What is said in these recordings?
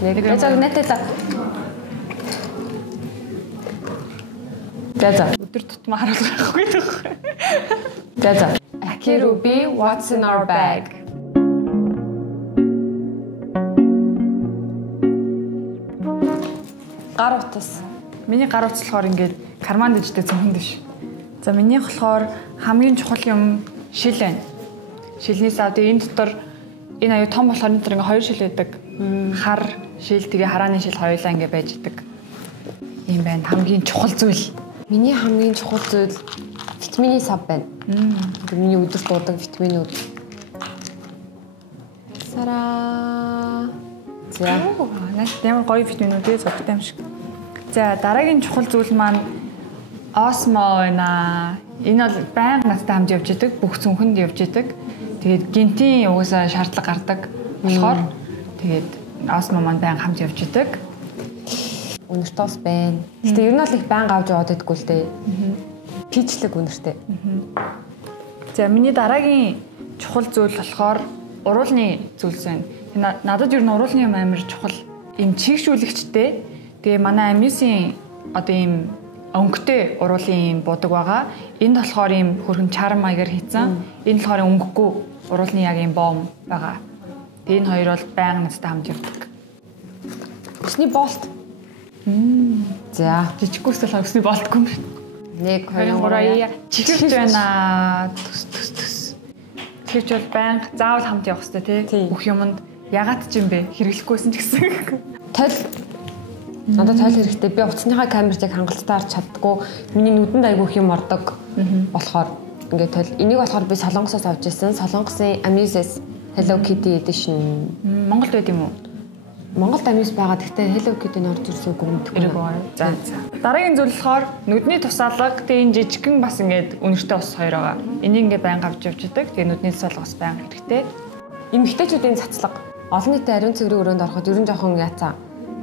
Яцаг нэтэлээ. Дэза. Өдөр тутмаа харуулах байхгүй дэх. Дэза. Akirubi, what's in our bag? Гар утас. Миний гар утас болохоор ингээд карман дэжтэй цөмхөн дэш. За минийх болохоор хамгийн чухал юм шил байна. Шилний сав тэгээ энэ дотор энэ аюу том болохоор энэ дотор ингээ хоёр шил байдаг. Хар шил тэгээ харааны шил хоёулаа ингээ байж идэг. Ийм байна. Хамгийн чухал зүйл. Миний хамгийн чухал зүйл витамины сав байна. Миний өдөр дуудаг витаминууд. Сара. За. Наад ямар гоё витаминууд ээ зогтой юм шиг. За дараагийн чухал зүйл маань осмо байна. Энэ бол байнга надтай хамт явж идэг, бүх цүнхэнд явж идэг. Тэгээд гинтийн угаасаа шаардлага гардаг болохоор тэгээд осмо маань байнга хамт явж идэг. Үнэртэй бас байна. Гэтэ ер нь бол их байнга авч яваад идэггүй л дээ. Пичлэг үнэртэй. За миний дараагийн чухал зүйл болохоор уруулны зүйлс байна. Надад ер нь уруулны юм амар чухал. Ийм чигшүүлэгчтэй. Тэгээ манай амисын одоо ийм өнгөтэй уруулын юм будаг байгаа. Энд болохоор ийм хөрхөн чарм маягаар хийцэн. Энэ болохоор өнгөгүй уруулны яг ийм бом байгаа. Тэгээ энэ хоёр бол байнга надтай хамт явдаг. Өсний болт. За, жижиггүйс болохоор өсний болтгүй юм байна. 1 2 3 чихэрч байна. Төс. Тэгэвч бол байнга заавал хамт явах хэрэгтэй тий. Бүх юмд ягаад ч юм бэ? Хэрэглэхгүйсэн ч гэсэн. Тойл. Надад тойл хэрэгтэй. Би утасныхаа камерыг хангалттай харж чаддгүй. Миний нүдэнд айгүй их юм ордог. Болохоор ингээд тойл. Энийг болохоор би Солонгосоос авч ирсэн. Солонгосын Amuses Hello Kitty Edition. Монголд байд юм уу? Монголд Amus байгаа. Гэхдээ Hello Kitty-ний орж ирсэн үг мэдгүй. За. Дараагийн зүйл болохоор нүдний тусаалга. Тэгээ энэ жижигхэн бас ингээд үнэртэй ус хоёр байгаа. Энийг ингээд байнга авч явж идэг. Тэгээ нүдний тусаалга бас байнга хэрэгтэй. Эмэгтэйчүүдийн цацлага. Олон нийтэд ариун цэврийн өрөөнд ороход ерөн жоохон яцаа.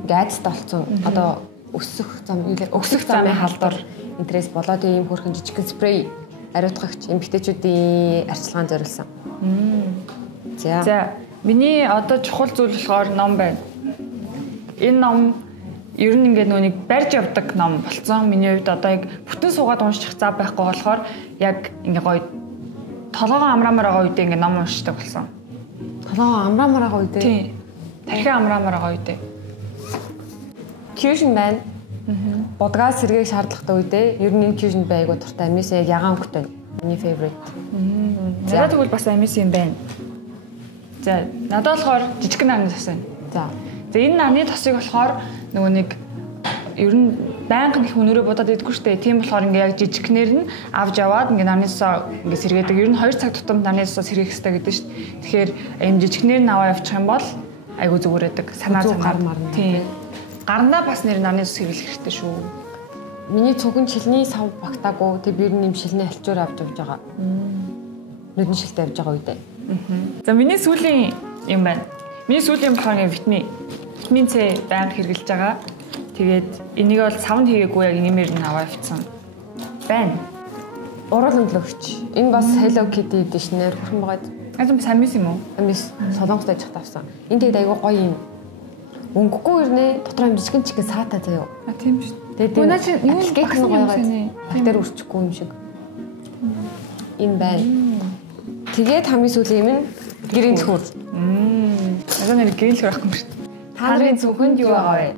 Айцтай болцсон. Одоо өсөх замын халдвар интерес болоод ийм хөрхэн жижигхэн спрей ариутгагч эмэгтэйчүүдийн арчилгаанд зориулсан. За. Миний одоо чухал зүйл болохоор ном байна. Энэ ном ер нь ингээд нүг барьж явдаг ном болцсон. Миний хувьд одоо яг бүтэн суугаад уншчих зав байхгүй болохоор яг ингээ гоё толгоогоо амраамаар байгаа үедээ ингээ ном уншдаг болсон. Толгоогоо амраамаар байгаа үедээ. Тийм. Тархиа амраамаар байгаа үедээ. Fusion байна. Будгаа сэргээг шаардлагатай үедээ ер нь энэ fusion байгаад дуртай Amus яг ягаан өнгөтэй. Миний favorite. За тэгвэл бас Amus юм байна. За надад болохоор жижигхэн нарны тос байна. За энэ нарны тосыг болохоор нөгөө нэг ер нь байнга их өнөрөө будаад идэггүй штэ. Тийм болохоор ингээ яг жижигхнэр нь авч яваад ингээ нарны тосоо ингээ сэргээдэг. Ер нь 2 цаг тутамд нарны тосоо сэргээх хэрэгтэй гэдэг штэ. Тэгэхээр ийм жижигхнэр нь аваа явуучих юм бол айгу зүгээр байдаг. Санаа цангаар. Тийм. Гарнаа бас нэр нарны тос сэргийлэх хэрэгтэй шүү. Миний цүгэн шилний сав багтаагүй. Тэг би ер нь юм шилний алчуур авч явж байгаа. Нүдэн шилтэй авж байгаа үедээ. За миний сүүлийн юм байна. Миний сүүлийн болохоор витамин С байнга хэрглэж байгаа. Тэгээд энийг бол савнд хийгээгүй яг нэмэр нь аваа явцсан. Байна. Уруул өндлөгч. Энэ бас Hello Kitty Edition-ээр хүрхэн байгаад. Азам Amus юм уу? Amus Солонгост ажих тавсан. Энэ тэгээд айгүй гоё юм. Өнгөгүй ирнэ. Дотор жижигэн чихэн саатай заяа. Тийм шүү. Тэгээд наа чи юу гэх юм гоё. Бактери үрчихгүй юм шиг. Энэ байна. Тэгээд хамгийн сүүлийн юм нь гэрийн төхөр. Азан нэр гэрийн төхөр ахгүй шүү. Та нарын зөвхөнд юу байгаа вэ?